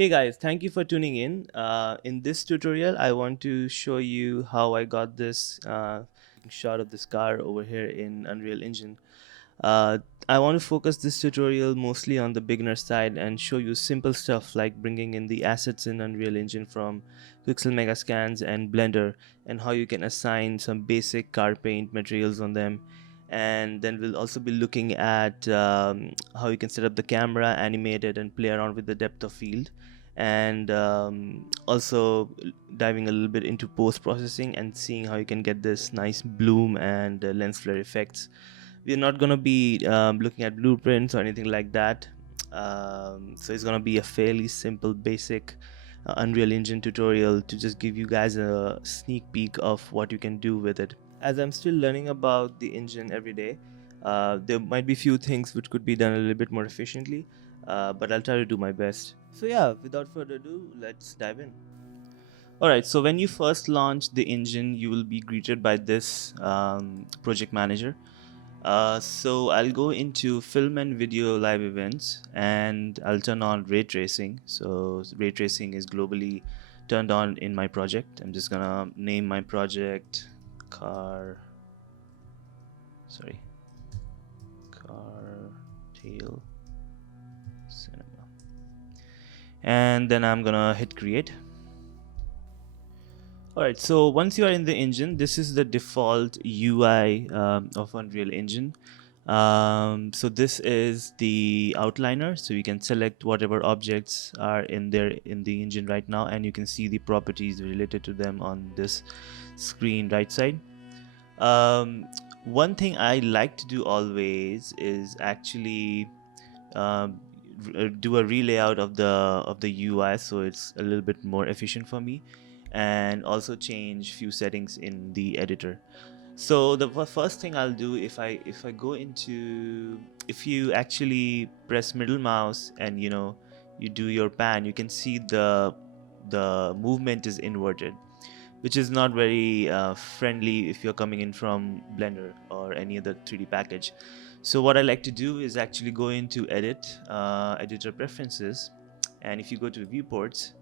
Hey guys, thank you for tuning in. In this tutorial, I want to show you how I got this shot of this car over here in Unreal Engine. Uh, I want to focus this tutorial mostly on the beginner side and show you simple stuff like bringing in the assets in Unreal Engine from Pixel Megascans and Blender, and how you can assign some basic car paint materials on them. And then we'll also be looking at how you can set up the camera, animate it, and play around with the depth of field. And also diving a little bit into post processing and seeing how you can get this nice bloom and lens flare effects. We're not going to be looking at blueprints or anything like that. So it's going to be a fairly simple basic Unreal Engine tutorial to just give you guys a sneak peek of what you can do with it. As I'm still learning about the engine every day, there might be few things which could be done a little bit more efficiently, but I'll try to do my best. So yeah, without further ado, let's dive in. Alright, so when you first launch the engine, you will be greeted by this project manager. So I'll go into film and video live events, and I'll turn on ray tracing. So ray tracing is globally turned on in my project. I'm just gonna name my project car sorry car tail cinema, and then I'm gonna hit create. Alright, so once you are in the engine, this is the default UI of Unreal Engine. So this is the outliner, so you can select whatever objects are in there in the engine right now, and you can see the properties related to them on this screen right side. One thing I like to do always is actually um, do a relayout of the UI, so it's a little bit more efficient for me, and also change few settings in the editor. So the first thing I'll do, if I go into, if you actually press middle mouse and you do your pan, you can see the movement is inverted, which is not very friendly if you're coming in from Blender or any other 3D package. So what I like to do is actually go into edit, editor preferences, and if you go to viewports,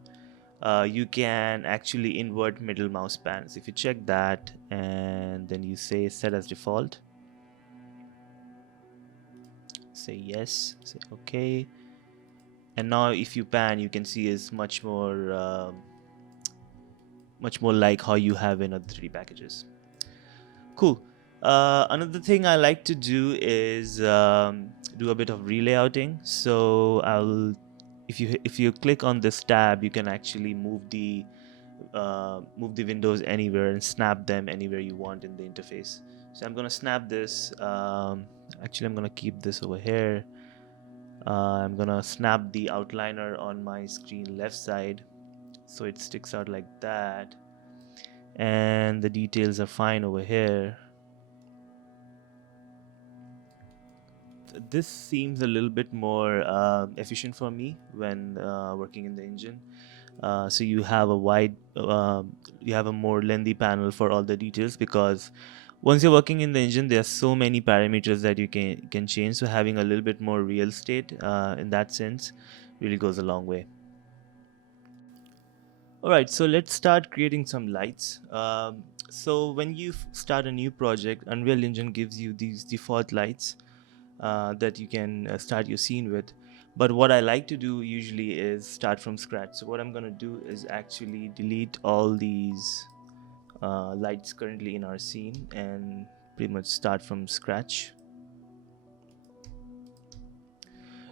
you can actually invert middle mouse pans. If you check that and then you say set as default, say yes, say okay, and now if you pan, you can see it's much more like how you have in other 3D packages. Cool. Another thing I like to do is do a bit of relayouting. So if you click on this tab, you can actually move the windows anywhere and snap them anywhere you want in the interface. So I'm gonna snap this. Actually, I'm gonna keep this over here. I'm gonna snap the outliner on my screen left side, so it sticks out like that, and the details are fine over here. This seems a little bit more efficient for me when working in the engine. So you have you have a more lengthy panel for all the details, because once you're working in the engine, there are so many parameters that you can change. So having a little bit more real estate in that sense really goes a long way. All right, so let's start creating some lights. So when you start a new project, Unreal Engine gives you these default lights that you can start your scene with. But what I like to do usually is start from scratch. So what I'm going to do is actually delete all these lights currently in our scene and pretty much start from scratch.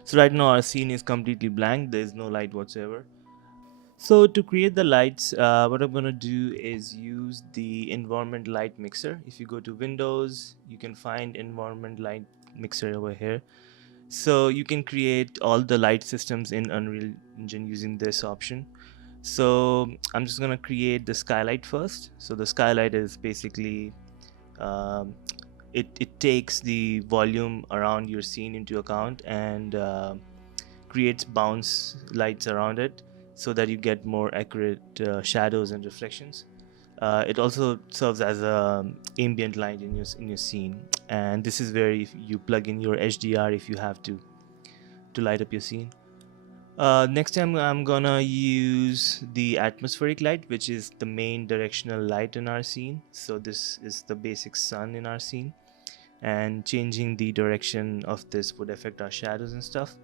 So right now our scene is completely blank. There is no light whatsoever. So to create the lights, what I'm going to do is use the environment light mixer. If you go to Windows, you can find environment light mixer over here. So you can create all the light systems in Unreal Engine using this option. So I'm just gonna create the skylight first. So the skylight is basically um, it takes the volume around your scene into account and creates bounce lights around it so that you get more accurate shadows and reflections. It also serves as a ambient light in your scene, and this is where if you plug in your HDR if you have to light up your scene. Next time I'm gonna use the atmospheric light, which is the main directional light in our scene. So this is the basic sun in our scene, and changing the direction of this would affect our shadows and stuff.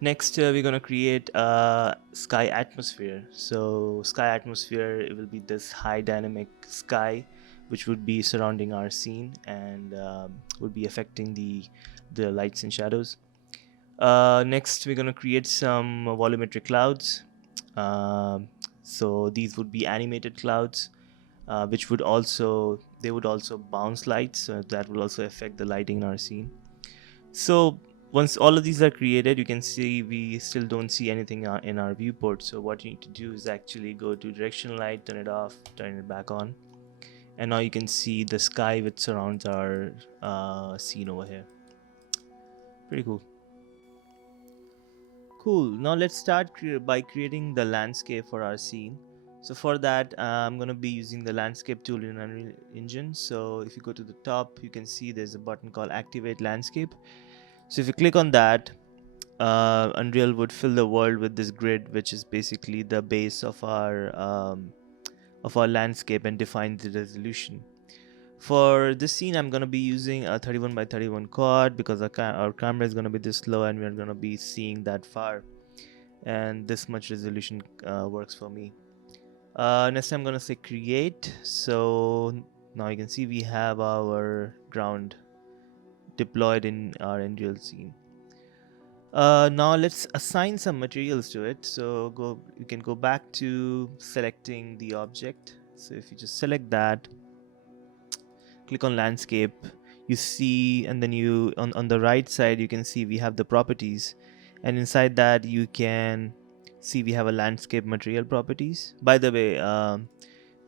Next, we're gonna create a sky atmosphere. So sky atmosphere, it will be this high dynamic sky, which would be surrounding our scene and would be affecting the lights and shadows. Next, we're gonna create some volumetric clouds. Um, so these would be animated clouds, which would also they would also bounce lights, so that will also affect the lighting in our scene. So once all of these are created, you can see we still don't see anything in our viewport. So what you need to do is actually go to directional light, turn it off, turn it back on, and now you can see the sky which surrounds our scene over here. Pretty cool. Cool. Now let's start by creating the landscape for our scene. So for that, I'm going to be using the landscape tool in Unreal Engine. So if you go to the top, you can see there's a button called Activate Landscape. So if you click on that, Unreal would fill the world with this grid, which is basically the base of our landscape and define the resolution. For this scene, I'm gonna be using a 31 by 31 quad because our camera is gonna be this low and we're gonna be seeing that far, and this much resolution works for me. Next, I'm gonna say create. So now you can see we have our ground deployed in our Unreal scene. Now let's assign some materials to it. So you can go back to selecting the object. So if you just select that, click on landscape, you see, and then you on the right side you can see we have the properties, and inside that you can see we have a landscape material properties. By the way,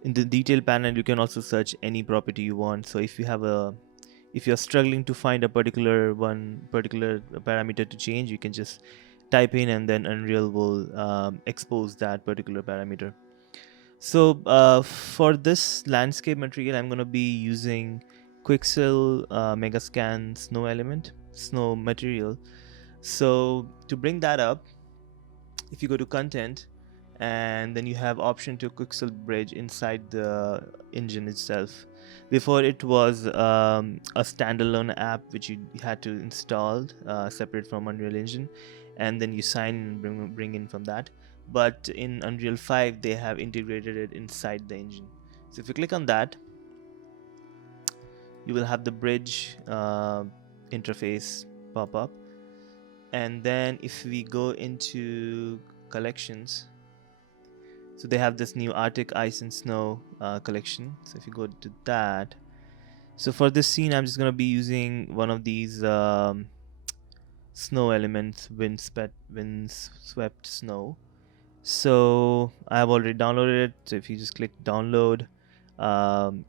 in the detail panel you can also search any property you want. So if you're struggling to find a particular parameter to change, you can just type in and then Unreal will expose that particular parameter. So for this landscape material, I'm going to be using Quixel Megascan snow material. So to bring that up, if you go to content, and then you have option to Quixel bridge inside the engine itself. Before, it was a standalone app which you had to install separate from Unreal Engine, and then you sign and bring in from that. But in Unreal 5 they have integrated it inside the engine. So if you click on that, you will have the bridge interface pop up, and then if we go into collections, so they have this new Arctic ice and snow collection. So if you go to that, so for this scene I'm just going to be using one of these snow elements, windswept snow. So I have already downloaded it. So if you just click download, um,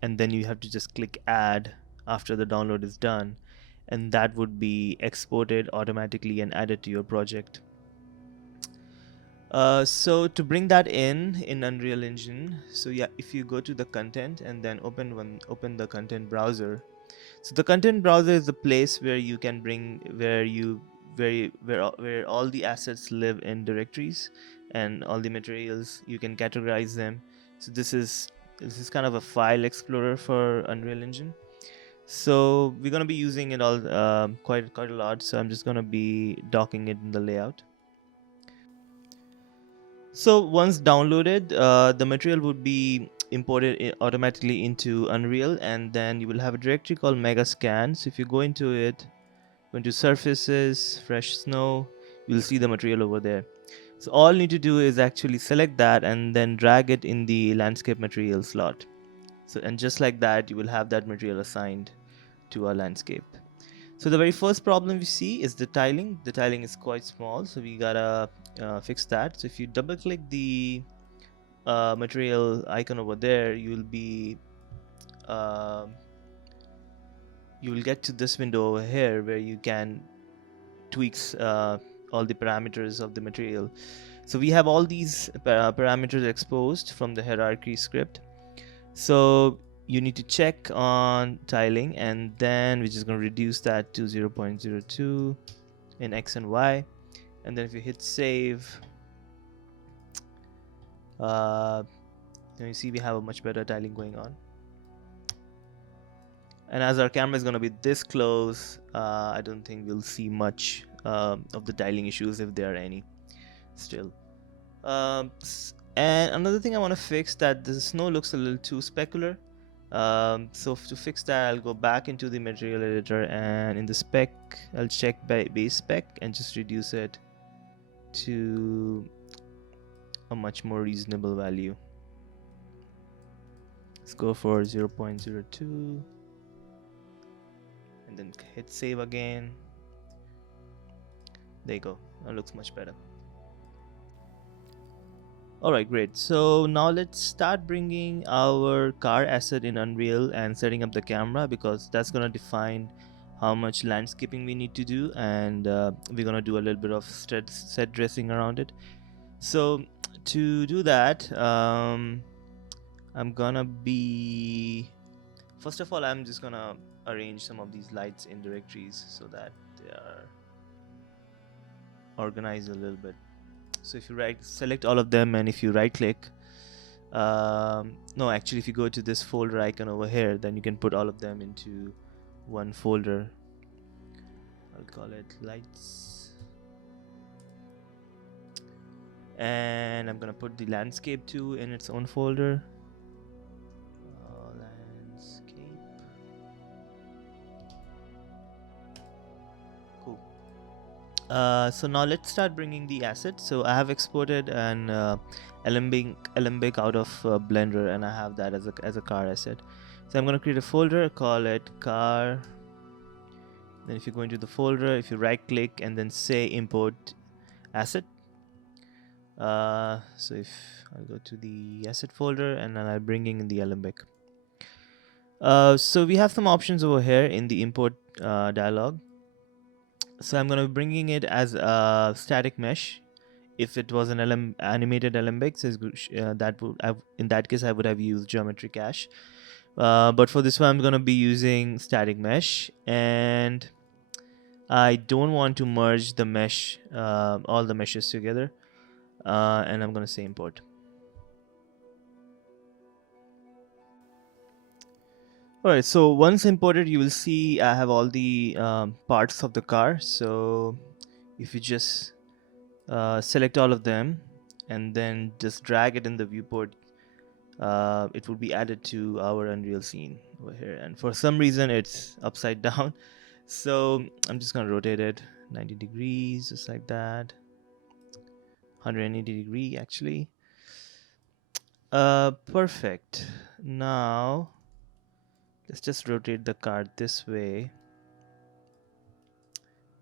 and then you have to just click add after the download is done, and that would be exported automatically and added to your project. So to bring that in Unreal Engine, so yeah, if you go to the content and then open the content browser. So the content browser is the place where you can bring where all the assets live in directories, and all the materials you can categorize them. So this is kind of a file explorer for Unreal Engine. So we're gonna be using it all quite a lot. So I'm just gonna be docking it in the layout. So once downloaded, the material would be imported automatically into Unreal, and then you will have a directory called Megascan. So if you go into it, go into surfaces, fresh snow, you'll see the material over there. So all you need to do is actually select that and then drag it in the landscape material slot. So, and just like that, you will have that material assigned to our landscape. So the very first problem we see is the tiling. The tiling is quite small, so we gotta fix that. So if you double click the material icon over there, uh, you will get to this window over here where you can tweak all the parameters of the material. So we have all these parameters exposed from the hierarchy script. So you need to check on tiling, and then we're just going to reduce that to 0.02 in X and Y. And then if you hit save, uh, you see we have a much better tiling going on. And as our camera is going to be this close, I don't think we'll see much of the tiling issues, if there are any still. And another thing I want to fix, that the snow looks a little too specular. So to fix that, I'll go back into the material editor, and in the spec I'll check base spec and just reduce it to a much more reasonable value. Let's go for 0.02 and then hit save again. There you go, that looks much better. Alright, great. So now let's start bringing our car asset in Unreal and setting up the camera, because that's going to define how much landscaping we need to do, and we're going to do a little bit of set dressing around it. So to do that, I'm gonna be, first of all, I'm just gonna arrange some of these lights in directories so that they are organized a little bit. So if you select all of them, and if you right click, no, actually if you go to this folder icon over here, then you can put all of them into one folder. I'll call it lights, and I'm gonna put the landscape too in its own folder. Landscape, cool. So now let's start bringing the assets. So I have exported an Alembic out of Blender, and I have that as a car asset. So I'm going to create a folder, call it car. Then if you go into the folder, if you right click and then say import asset. So if I'll go to the asset folder, and then I'm bringing in the Alembic. So we have some options over here in the import dialog. So I'm going to be bringing it as a static mesh. If it was an animated Alembic, so that would in that case I would have used geometry cache. But for this one, I'm going to be using static mesh, and I don't want to merge the mesh, all the meshes together, and I'm going to say import. Alright, so once imported, you will see I have all the parts of the car. So if you just select all of them and then just drag it in the viewport, it will be added to our Unreal scene over here. And for some reason it's upside down, so I'm just gonna rotate it 90 degrees, just like that. 180 degree actually. Perfect. Now let's just rotate the card this way,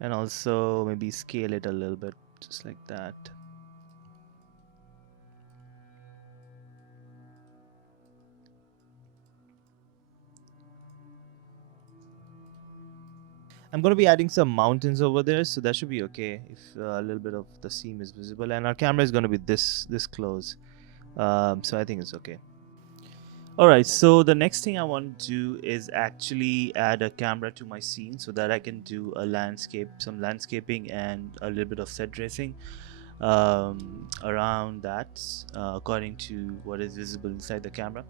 and also maybe scale it a little bit, just like that. I'm going to be adding some mountains over there, so that should be okay if a little bit of the seam is visible, and our camera is going to be this close, so I think it's okay. Alright, so the next thing I want to do is actually add a camera to my scene so that I can do a some landscaping and a little bit of set dressing around that, according to what is visible inside the camera.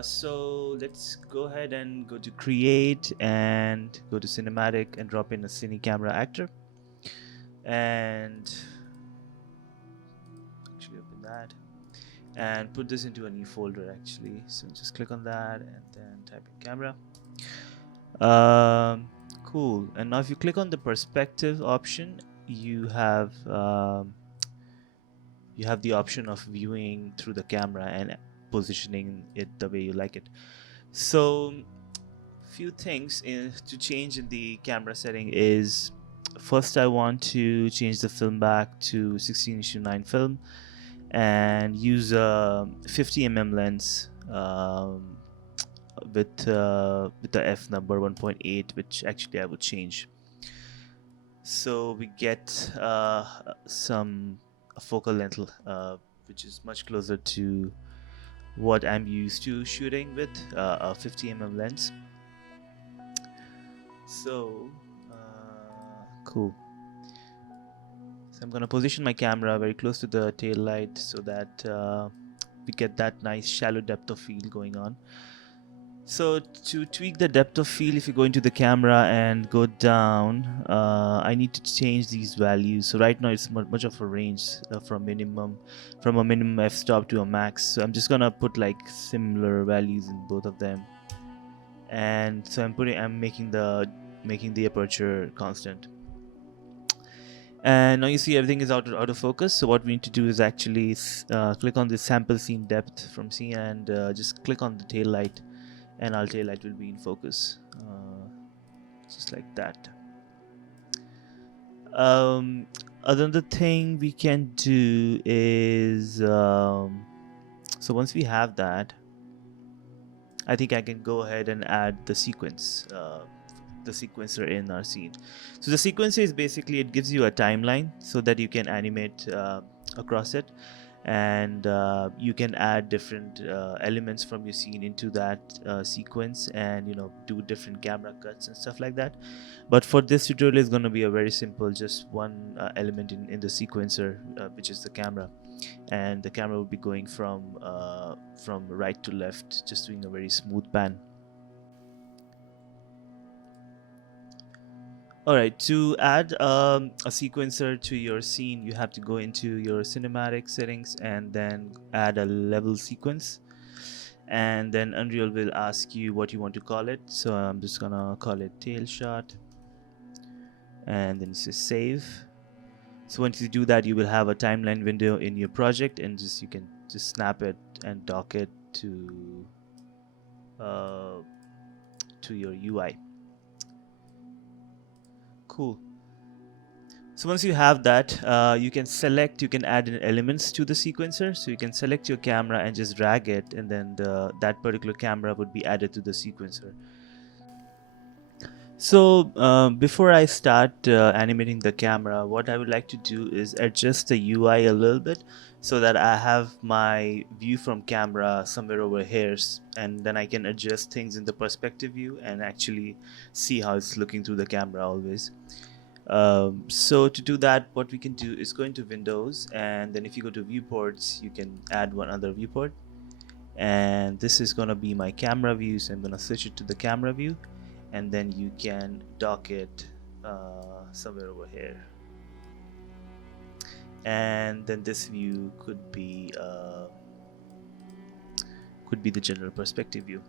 So let's go ahead and go to create and go to cinematic and drop in a cine camera actor, and actually open that and put this into a new folder actually. So just click on that and then type in camera. Cool. And now if you click on the perspective option, you have the option of viewing through the camera and positioning it the way you like it. So few things to change in the camera setting is, first I want to change the film back to 16:9 film and use a 50mm lens with the f number 1.8, which actually I would change, so we get some focal length which is much closer to what I'm used to shooting with, a 50mm lens. So cool. So I'm going to position my camera very close to the tail light so that we get that nice shallow depth of field going on. So to tweak the depth of field, if you go into the camera and go down, I need to change these values. So right now it's much of a range from a minimum f-stop to a max. So I'm just gonna put like similar values in both of them, and so I'm making the aperture constant. And now you see everything is out of focus. So what we need to do is actually click on the sample scene depth from scene and just click on the tail light, and our tail light will be in focus, just like that. Um, Another thing we can do is so once we have that, I think I can go ahead and add the sequencer in our scene. So the sequencer is basically, it gives you a timeline so that you can animate across it, and you can add different elements from your scene into that sequence, and do different camera cuts and stuff like that. But for this tutorial, it's going to be a very simple, just one element in the sequencer, which is the camera, and the camera will be going from right to left, just doing a very smooth pan. Alright, to add a sequencer to your scene, you have to go into your cinematic settings and then add a level sequence. And then Unreal will ask you what you want to call it. So I'm just gonna call it tail shot. And then you say save. So once you do that, you will have a timeline window in your project, and you can just snap it and dock it uh, to your UI. Cool. So once you have that, you can add in elements to the sequencer. So you can select your camera and just drag it, and then that particular camera would be added to the sequencer. So before I start animating the camera, what I would like to do is adjust the UI a little bit so that I have my view from camera somewhere over here, and then I can adjust things in the perspective view and actually see how it's looking through the camera always. So to do that, what we can do is go into Windows, and then if you go to viewports, you can add one other viewport, and this is going to be my camera view. So I'm going to switch it to the camera view, and then you can dock it somewhere over here, and then this view could be the general perspective view.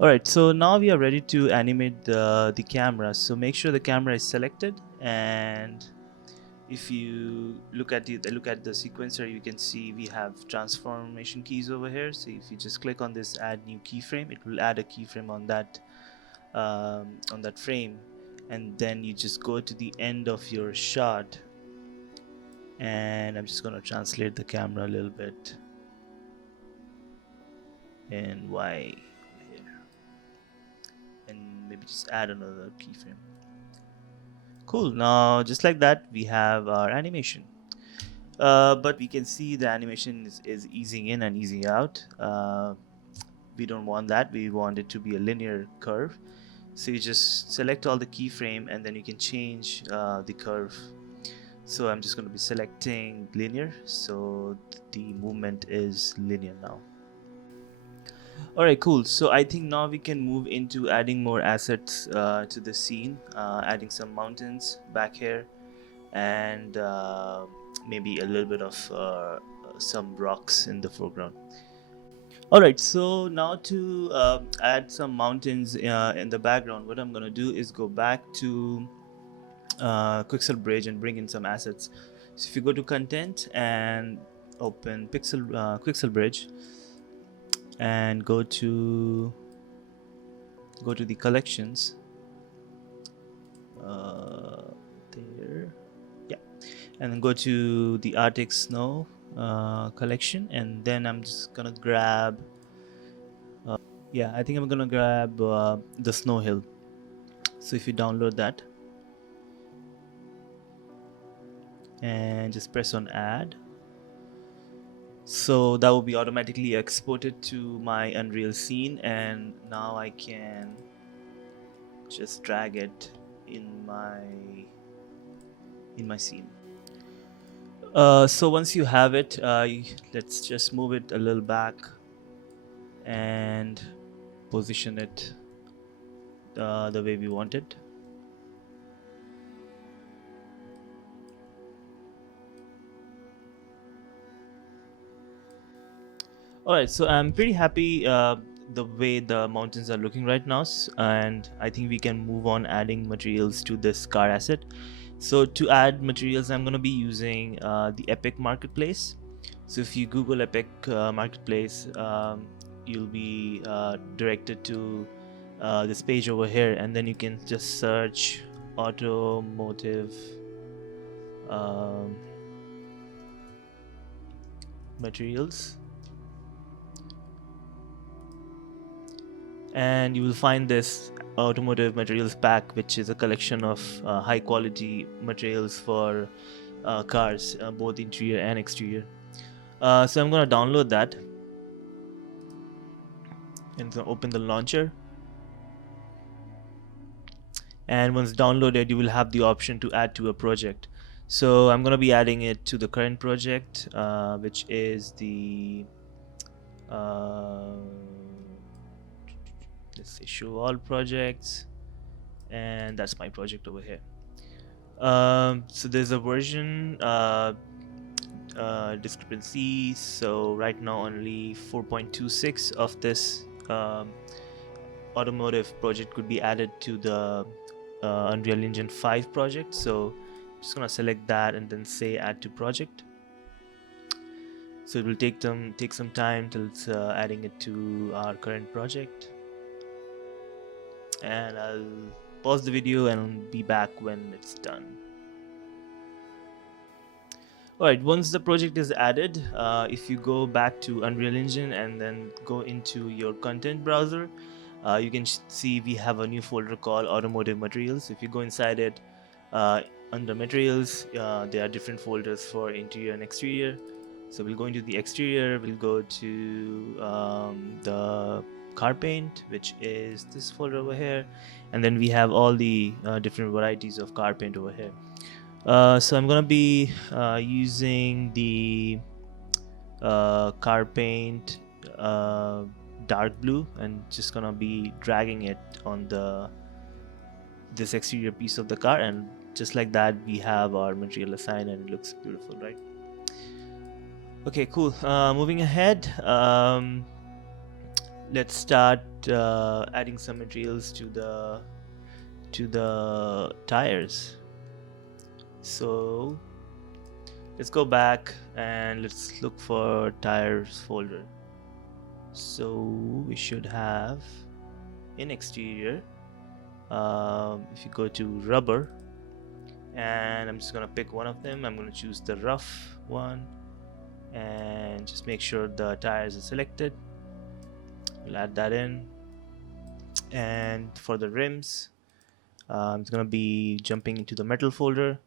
Alright, so now we are ready to animate the camera. So make sure the camera is selected, and if you look at the sequencer, you can see we have transformation keys over here. So if you just click on this add new keyframe, it will add a keyframe on that frame, and then you just go to the end of your shot, and I'm just going to translate the camera a little bit in Y here, and maybe just add another keyframe. Cool. Now just like that, we have our animation. But we can see the animation is easing in and easing out. We don't want that. We want it to be a linear curve. So you just select all the keyframe, and then you can change the curve. So I'm just going to be selecting linear, so the movement is linear now. Alright, cool. So I think now we can move into adding more assets to the scene, adding some mountains back here, and maybe a little bit of some rocks in the foreground. Alright, so now to add some mountains in the background, what I'm gonna do is go back to Quixel Bridge and bring in some assets. So if you go to content and open Quixel Bridge and go to the collections, there, yeah, and then go to the Arctic Snow collection, and then I'm just gonna grab yeah, I think I'm gonna grab the Snow Hill. So if you download that and just press on add, so that will be automatically exported to my Unreal scene, and now I can just drag it in my in my scene. So once you have it, let's just move it a little back and position it the way we want it. All right, so I'm pretty happy the way the mountains are looking right now, and I think we can move on adding materials to this car asset. So to add materials, I'm going to be using the Epic Marketplace. So if you Google Epic Marketplace, you'll be directed to this page over here, and then you can just search automotive um, materials, and you will find this automotive materials pack, which is a collection of high quality materials for cars, both interior and exterior. So I'm going to download that and so open the launcher, and once downloaded you will have the option to add to a project. So I'm going to be adding it to the current project, which is the uh, let's say show all projects, and that's my project over here. So there's a version discrepancy, so right now only 4.26 of this automotive project could be added to the Unreal Engine 5 project. So I'm just gonna select that and then say add to project. So it will take some time till it's adding it to our current project, and I'll pause the video and be back when it's done. Alright, once the project is added, if you go back to Unreal Engine and then go into your content browser, you can see we have a new folder called Automotive Materials. If you go inside it, uh, under Materials, there are different folders for interior and exterior. So we'll go into the exterior, we'll go to the car paint, which is this folder over here, and then we have all the different varieties of car paint over here. So I'm gonna be using the car paint dark blue, and just gonna be dragging it on the this exterior piece of the car, and just like that we have our material assigned and it looks beautiful, right? Okay, cool. Moving ahead, let's start adding some materials to the tires. So let's go back and let's look for tires folder. So we should have in exterior, if you go to rubber, and I'm just gonna pick one of them. I'm gonna choose the rough one and just make sure the tires are selected. We'll add that in. And for the rims, I'm gonna be jumping into the metal folder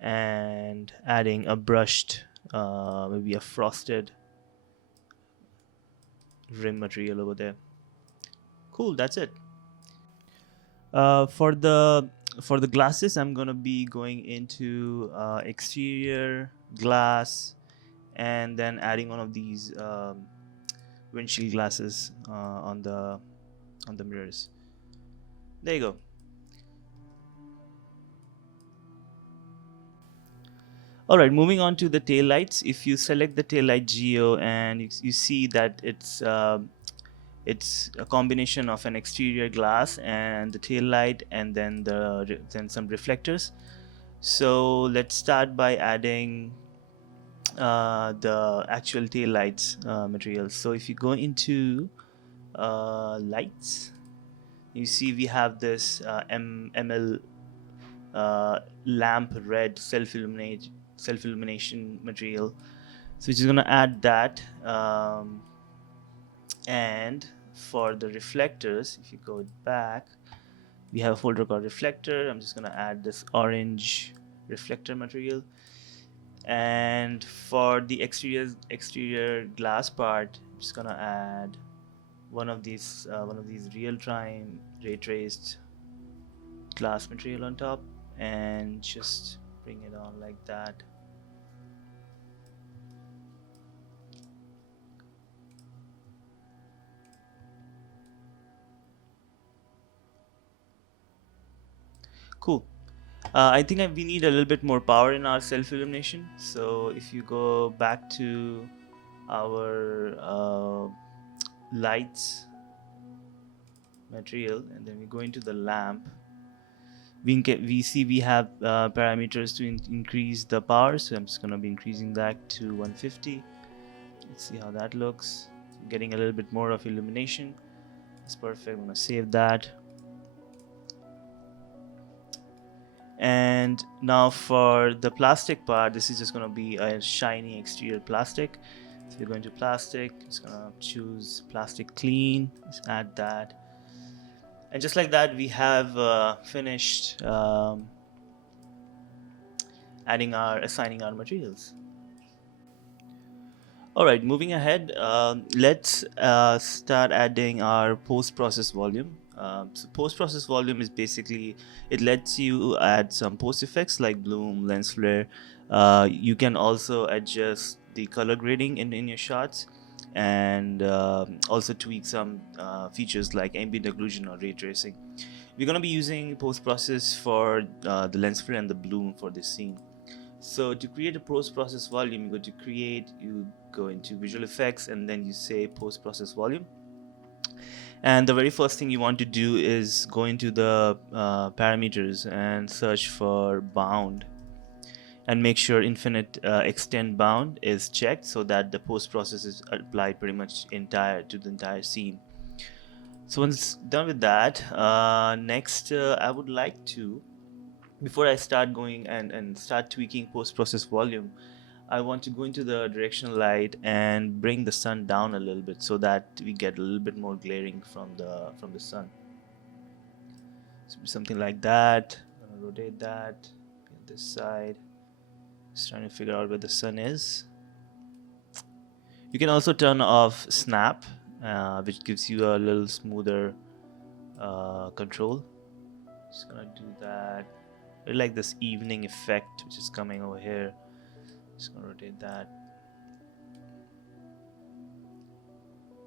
and adding a brushed, maybe a frosted rim material over there. Cool, that's it. For the glasses, I'm gonna be going into exterior glass, and then adding one of these windshield glasses on the mirrors. There you go. All right, moving on to the tail lights. If you select the tail light geo, and you see that it's a combination of an exterior glass and the tail light, and then then some reflectors. So let's start by adding the actual tail lights materials. So if you go into lights, you see we have this ML lamp red self illumination material. So we're just gonna add that, and for the reflectors, if you go back, we have a folder called reflector. I'm just gonna add this orange reflector material. And for the exterior glass part, I'm just gonna add one of these real time ray traced glass material on top, and just bring it on like that. Cool. I think we need a little bit more power in our self illumination. So if you go back to our lights material, and then we go into the lamp, we see we have parameters to increase the power. So I'm just going to be increasing that to 150. Let's see how that looks. Getting a little bit more of illumination. It's perfect. I'm going to save that. And now for the plastic part, this is just going to be a shiny exterior plastic. So we're going to plastic, just going to choose plastic clean, let's add that. And just like that, we have finished assigning our materials. All right, moving ahead, let's start adding our post-process volume. So post-process volume is basically, it lets you add some post effects like bloom, lens flare. You can also adjust the color grading in your shots, and also tweak some features like ambient occlusion or ray tracing. We're going to be using post-process for the lens flare and the bloom for this scene. So to create a post-process volume, you go into visual effects, and then you say post-process volume. And the very first thing you want to do is go into the parameters and search for bound, and make sure infinite extend bound is checked so that the post-process is applied pretty much to the entire scene. So once done with that, next I would like to, before I start going and start tweaking post-process volume, I want to go into the directional light and bring the sun down a little bit so that we get a little bit more glaring from the sun. So something like that. I'm gonna rotate that on this side. Just trying to figure out where the sun is. You can also turn off snap, which gives you a little smoother control. Just gonna do that. I like this evening effect which is coming over here. Just gonna rotate that.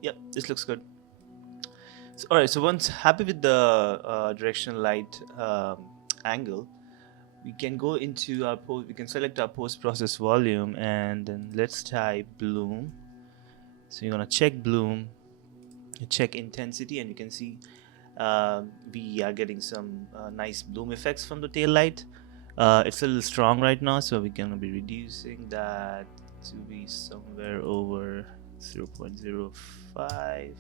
Yep, this looks good. So, all right, so once happy with the directional light angle, we can go into our we can select our post-process volume, and then let's type bloom. So you're gonna check bloom, check intensity, and you can see we are getting some nice bloom effects from the tail light. It's a little strong right now, so we're gonna be reducing that to be somewhere over 0.05.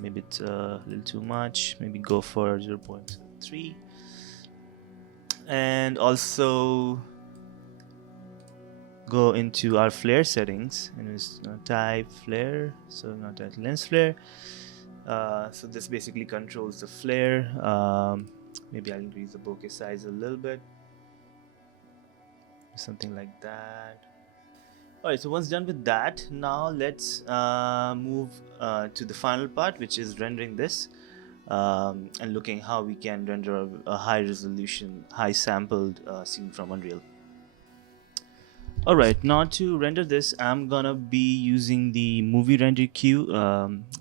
Maybe it's a little too much. Maybe go for 0.3. And also go into our flare settings and just type flare. So not that lens flare. So this basically controls the flare. Maybe I'll increase the bokeh size a little bit, something like that. Alright, so once done with that, now let's move to the final part, which is rendering this, and looking how we can render a high resolution, high sampled scene from Unreal. Alright, now to render this, I'm gonna be using the movie render queue,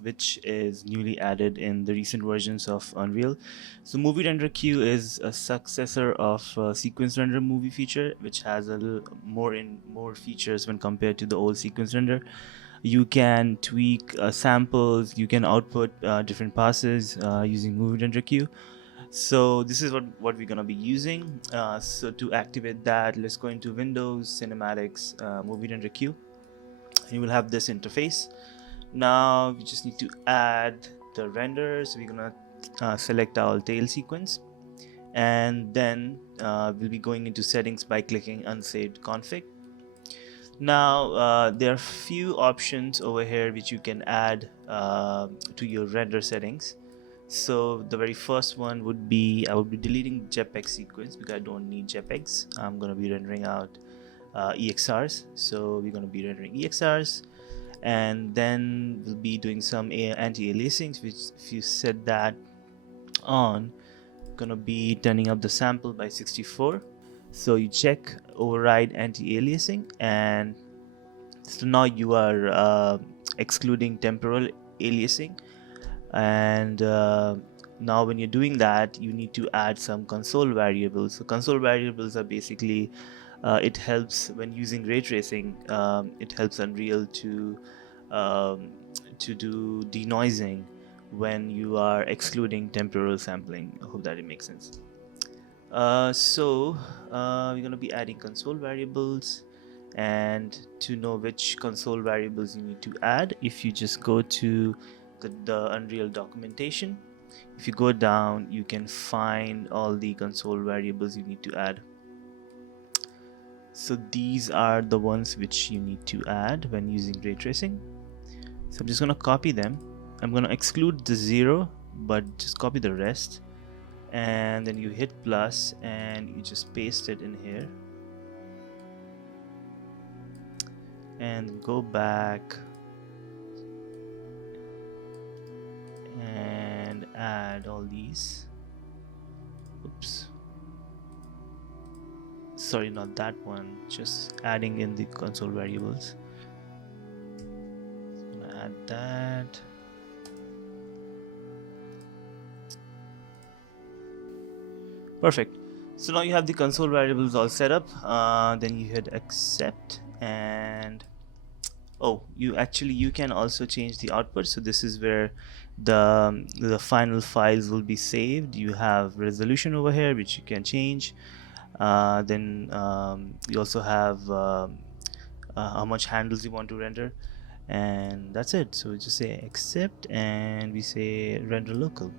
which is newly added in the recent versions of Unreal. So movie render queue is a successor of sequence render movie feature, which has a little more features when compared to the old sequence render. You can tweak samples, you can output different passes using movie render queue. So this is what we're gonna be using. So to activate that, let's go into Windows, Cinematics, Movie Render Queue, and you will have this interface. Now we just need to add the render. So we're gonna select our tail sequence, and then we'll be going into settings by clicking unsaved config. Now there are few options over here which you can add to your render settings. So the very first one would be, I would be deleting JPEG sequence because I don't need JPEGs. I'm going to be rendering out EXRs. So we're going to be rendering EXRs, and then we'll be doing some anti-aliasing, which if you set that on, gonna be turning up the sample by 64. So you check override anti-aliasing, and so now you are excluding temporal aliasing. And now when you're doing that, you need to add some console variables. So console variables are basically it helps when using ray tracing. It helps Unreal um, to do denoising when you are excluding temporal sampling. I hope that it makes sense. We're going to be adding console variables, and to know which console variables you need to add, if you just go to the Unreal documentation, if you go down, you can find all the console variables you need to add. So these are the ones which you need to add when using ray tracing. So I'm just going to copy them. I'm going to exclude the 0, but just copy the rest, and then you hit plus and you just paste it in here, and go back and add all these. Oops, sorry, not that one, just adding in the console variables. So I'm gonna add that. Perfect. So now you have the console variables all set up. Then you hit accept, and you can also change the output. So this is where the final files will be saved. You have resolution over here, which you can change. Then you also have how much handles you want to render, and that's it. So we just say accept, and we say render local.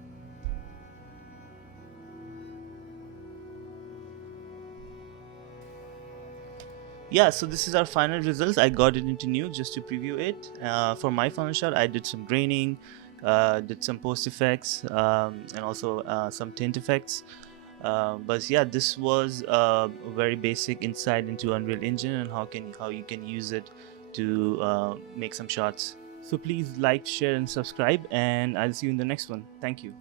Yeah, so this is our final results. I got it into Nuke just to preview it. For my final shot, I did some graining, did some post effects, and also some tint effects. But yeah, this was a very basic insight into Unreal Engine and how you can use it to make some shots. So please like, share, and subscribe, and I'll see you in the next one. Thank you.